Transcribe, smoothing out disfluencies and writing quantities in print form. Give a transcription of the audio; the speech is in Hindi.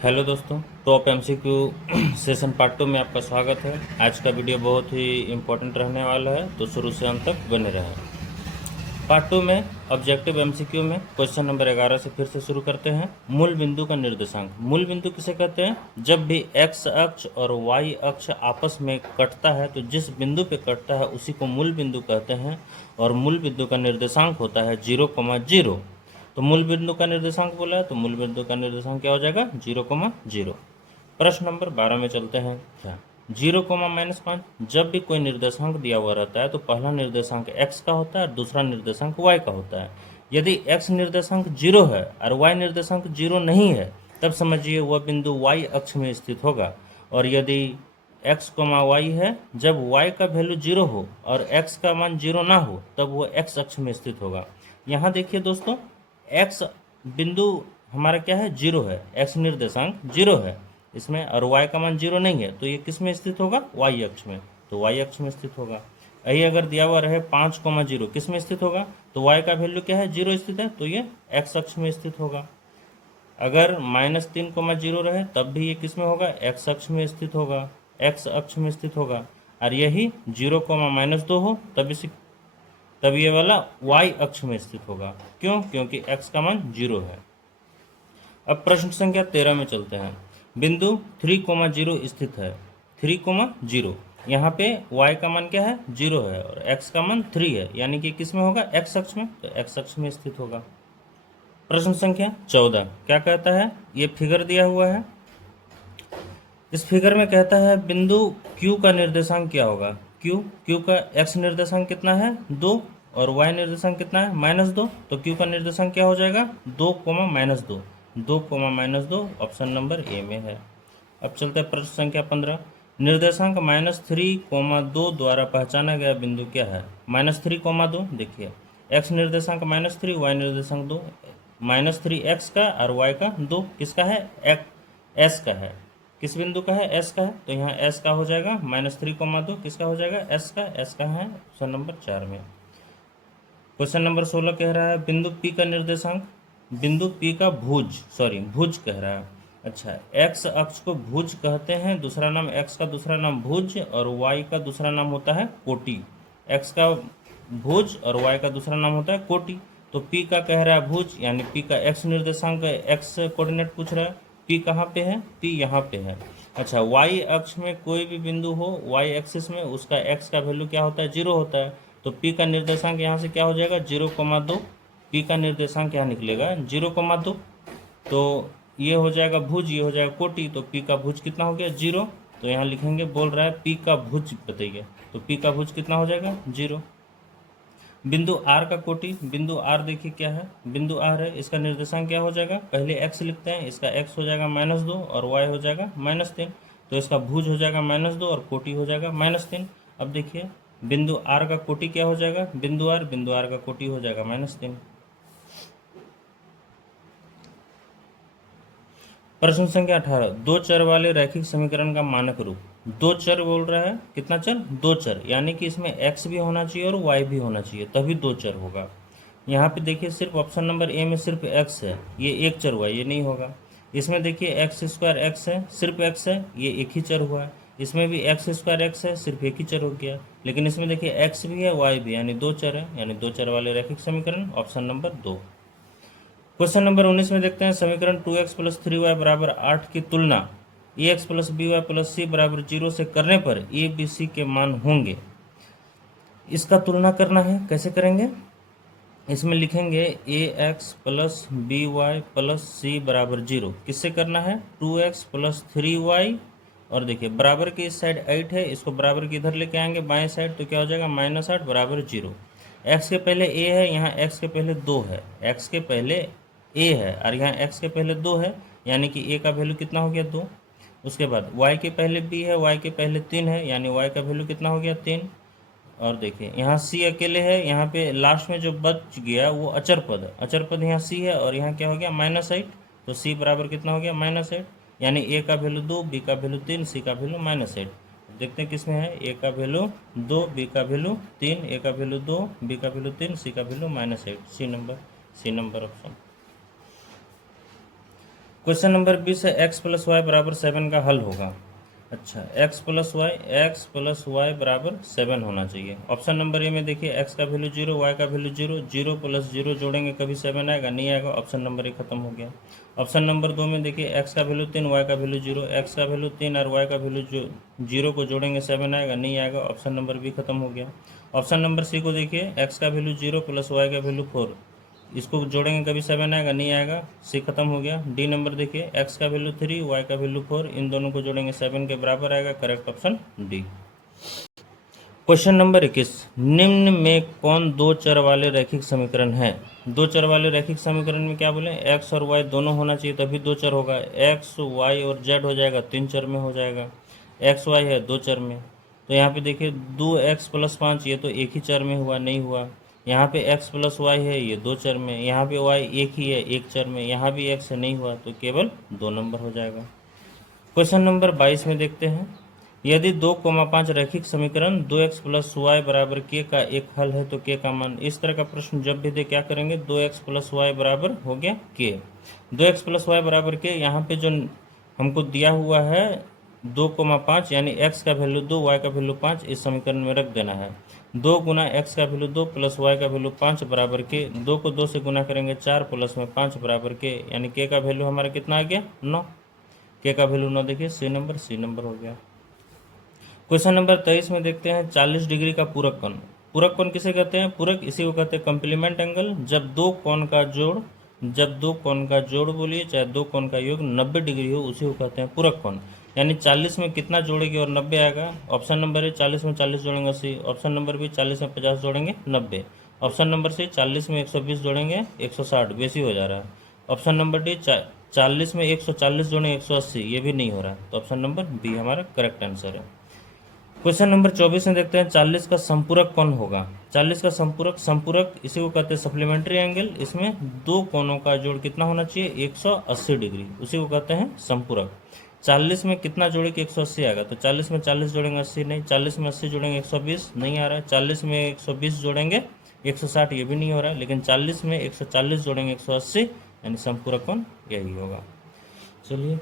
हेलो दोस्तों, टॉप एमसीक्यू सेशन पार्ट 2 में आपका स्वागत है। आज का वीडियो बहुत ही इम्पोर्टेंट रहने वाला है, तो शुरू से अंत तक बने रहें। पार्ट 2 में ऑब्जेक्टिव एमसीक्यू में क्वेश्चन नंबर 11 से फिर से शुरू करते हैं। मूल बिंदु का निर्देशांक। मूल बिंदु किसे कहते हैं? जब भी एक्स अक्ष और वाई अक्ष आपस में कटता है तो जिस बिंदु पे कटता है उसी को मूल बिंदु कहते हैं, और मूल बिंदु का निर्देशांक होता है 0,0। तो मूल बिंदु का निर्देशांक बोला है, तो मूल बिंदु का निर्देशांक क्या हो जाएगा? 0,0। प्रश्न नंबर 12 में चलते हैं। क्या 0,-5? जब भी कोई निर्देशांक दिया हुआ रहता है तो पहला निर्देशांक x का होता है और दूसरा निर्देशांक y का होता है। यदि x निर्देशांक 0 है और y निर्देशांक 0 नहीं है, तब समझिए वह बिंदु y अक्ष में स्थित होगा। और यदि x, y है, जब y का वैल्यू 0 हो और x का मान 0 ना हो, तब वह x अक्ष में स्थित होगा। यहाँ देखिए दोस्तों, x बिंदु हमारा क्या है? 0 है, x निर्देशांक 0 है इसमें, और y का मान 0 नहीं है, तो ये किस में स्थित होगा? y अक्ष में, तो y अक्ष में स्थित होगा। यही अगर दिया हुआ रहे 5,0 किस में स्थित होगा? तो y का वैल्यू क्या है? 0 स्थित है, तो ये x अक्ष में स्थित होगा। अगर -3,0 रहे तब भी ये किस में होगा? x अक्ष में स्थित होगा, x अक्ष में स्थित होगा। और यही 0,-2 हो तब ये वाला y अक्ष में स्थित होगा। क्यों? क्योंकि x का मान 0 है। अब प्रश्न संख्या 13 में चलते हैं। बिंदु 3,0 स्थित है। 3,0 यहाँ पे y का मान क्या है? 0 है और x का मान 3 है, यानी कि किस में होगा? x अक्ष में, तो x अक्ष में स्थित होगा। प्रश्न संख्या 14 क्या कहता है? ये फिगर दिया हुआ है। इस फिगर में कहता है बिंदु Q का निर्देशांक क्या होगा? Q का x निर्देशांक कितना है? 2, और y निर्देशांक कितना है? -2। तो Q का निर्देशांक क्या हो जाएगा? 2, -2। 2, -2 ऑप्शन नंबर ए में है। अब चलते हैं प्रश्न संख्या 15। निर्देशांक -3,2 द्वारा पहचाना गया बिंदु क्या है? -3,2 देखिए, x निर्देशांक -3, y निर्देशांक 2। -3 x का और y का 2 किसका है? s का है। किस बिंदु का है? s का है, तो यहाँ s का हो जाएगा -3,2 किसका हो जाएगा? s का है ऑप्शन नंबर 4 में। क्वेश्चन नंबर 16 कह रहा है बिंदु P का निर्देशांक। बिंदु P का भुज कह रहा है। अच्छा, x अक्ष को भुज कहते हैं, दूसरा नाम x का दूसरा नाम भुज, और y का दूसरा नाम होता है कोटि। x का भुज और y का दूसरा नाम होता है कोटि। तो P का कह रहा है भुज, यानी P का x निर्देशांक, x कोऑर्डिनेट पूछ रहा है। P कहाँ पे है? P यहाँ पे है। अच्छा, y अक्ष में कोई भी बिंदु हो, y एक्सिस में, उसका x का वैल्यू क्या होता है? 0 होता है। तो P का निर्देशांक यहाँ से क्या हो जाएगा? 0,2। P का निर्देशांक क्या निकलेगा? 0,2। तो ये हो जाएगा भुज, ये हो जाएगा कोटि, तो P का भुज कितना हो गया? 0। तो यहाँ लिखेंगे, बोल रहा है P का भुज बताइए, तो P का भुज कितना हो जाएगा? 0। बिंदु R का कोटि। बिंदु R देखिए क्या है? बिंदु R है, इसका निर्देशांक क्या हो जाएगा? पहले x लिखते हैं, इसका x हो जाएगा -2 और y हो जाएगा -3। तो इसका भुज हो जाएगा -2 और कोटि हो जाएगा -3। अब देखिए बिंदु R का कोटि क्या हो जाएगा? बिंदु R का कोटि हो जाएगा -3। प्रश्न संख्या 18। दो चर वाले रैखिक समीकरण का मानक रूप। दो चर बोल रहा है, कितना चर? दो चर, यानी कि इसमें x भी होना चाहिए और y भी होना चाहिए, तभी दो चर होगा। यहाँ पे देखिए सिर्फ ऑप्शन नंबर ए में सिर्फ x है, ये एक चर हुआ, ये नहीं होगा। इसमें देखिए x² x है, सिर्फ x है, ये एक ही चर हुआ है। इसमें भी x² x है, सिर्फ एक ही चर हो गया। लेकिन इसमें देखिए x भी है, y भी, यानी दो चर है, यानी दो चर वाले रैखिक समीकरण ऑप्शन नंबर 2। क्वेश्चन नंबर 19 में देखते हैं समीकरण 2x + 3y = 8 की तुलना ax + by + c = 0 से करने पर a b c के मान होंगे। इसका तुलना करना है, कैसे करेंगे? इसमें लिखेंगे ax + by + c = 0। किससे करना है? 2x + 3y, और देखिए बराबर की इस साइड 8 है, इसको बराबर की इधर लेके आएंगे बाएं साइड, तो क्या हो जाएगा? -8 = 0। x के पहले a है, यहाँ x के पहले 2 है, x के पहले a है और यहाँ x के पहले 2 है, यानी कि a का वैल्यू कितना हो गया? 2। उसके बाद y के पहले b है, y के पहले 3 है, यानी y का वैल्यू कितना हो गया? 3। और देखिए यहाँ c अकेले है, यहाँ पे लास्ट में जो बच गया वो अचर पद है, अचर पद यहाँ c है, और यहाँ क्या हो गया? -8। तो c बराबर कितना हो गया? -8, यानी a का वैल्यू 2, b का वैल्यू 3, c का वैल्यू -8। देखते हैं किसमें है। a का वैल्यू 2, b का वैल्यू 3, a का वैल्यू 2, b का वैल्यू 3, c का value -8। C number option. Question number 20 है x प्लस वाई बराबर 7 का हल होगा। अच्छा, x प्लस वाई बराबर 7 होना चाहिए। ऑप्शन नंबर ए में देखिए x का वैल्यू 0, y का वैल्यू 0, 0 प्लस 0 जोड़ेंगे कभी 7 आएगा, नहीं आएगा। ऑप्शन नंबर ए खत्म हो गया। ऑप्शन नंबर 2 में देखिए x का वैल्यू 3, y का वैल्यू 0, x का वैल्यू 3 और y का वैल्यू 0 को जोड़ेंगे 7 आएगा, नहीं आएगा। ऑप्शन नंबर बी खत्म हो गया। ऑप्शन नंबर सी को देखिए x का वैल्यू 0 प्लस y का वैल्यू 4, इसको जोड़ेंगे कभी 7 आएगा, नहीं आएगा। सी खत्म हो गया। डी नंबर देखिए x का वैल्यू 3, y का वैल्यू 4, इन दोनों को जोड़ेंगे 7 के बराबर आएगा। Correct option D. Question number 21, निम्न में कौन दो चर वाले रैखिक समीकरण है? दो चर वाले रैखिक समीकरण में क्या बोले, x और y दोनों होना चाहिए तभी दो चर होगा। x y और z हो जाएगा, तीन चर में हो जाएगा। x y है दो चर में, तो यहाँ पे देखिए 2x प्लस 5, ये तो एक ही चर में हुआ, नहीं हुआ। यहाँ पे x प्लस वाई है, ये दो चर में। यहाँ पे y एक ही है, एक चर में। यहाँ भी x है, नहीं हुआ, तो केवल 2 नंबर हो जाएगा। क्वेश्चन नंबर 22 में देखते हैं, यदि 2,5 रैखिक समीकरण 2x प्लस वाई बराबर k का एक हल है तो k का मान। इस तरह का प्रश्न जब भी दे क्या करेंगे, 2x प्लस वाई बराबर हो गया k। 2x प्लस वाई बराबर k, यहाँ पे जो हमको दिया हुआ है 2,5, यानी x का वैल्यू 2, y का वैल्यू 5 इस समीकरण में रख देना है। 2 गुना x का वैल्यू 2 प्लस y का वैल्यू 5 बराबर k। 2 को 2 से गुना करेंगे 4 प्लस में 5 बराबर k, यानी k का वैल्यू हमारा कितना आ गया, 9। k का वैल्यू 9 देखिए, सी नंबर हो गया। क्वेश्चन नंबर 23 में देखते हैं, 40 डिग्री का पूरक कोण। पूरक कोण किसे कहते हैं? पूरक इसी को कहते हैं कम्प्लीमेंट एंगल। जब दो कोण का जोड़ बोलिए चाहे दो कोण का योग 90 डिग्री हो, उसी को कहते हैं पूरक कोण। यानी 40 में कितना जोड़ेंगे और 90 आएगा। ऑप्शन नंबर ए 40 में 40 जोड़ेंगे 80। ऑप्शन नंबर बी 40 में 50 जोड़ेंगे 90। ऑप्शन नंबर सी 40 में 120 जोड़ेंगे 160, बेसी हो जा रहा है। ऑप्शन नंबर डी 40 में 140 जोड़ेंगे 180, ये भी नहीं हो रहा, तो ऑप्शन नंबर बी हमारा करेक्ट आंसर है। क्वेश्चन नंबर 24 में देखते हैं, 40 का संपूरक कौन होगा? 40 का संपूरक इसी को कहते हैं सप्लीमेंट्री एंगल। इसमें दो कोणों का जोड़ कितना होना चाहिए, 180 डिग्री, उसी को कहते हैं संपूरक। 40 में कितना जोड़े कि 180 आएगा, तो 40 में 40 जोड़ेंगे 80 नहीं, 40 में 80 जोड़ेंगे 120 नहीं आ रहा है, 40 में 120 जोड़ेंगे 160, ये भी नहीं हो रहा है, लेकिन 40 में 140 जोड़ेंगे 180, यानी संपूरक कोण यही होगा। चलिए।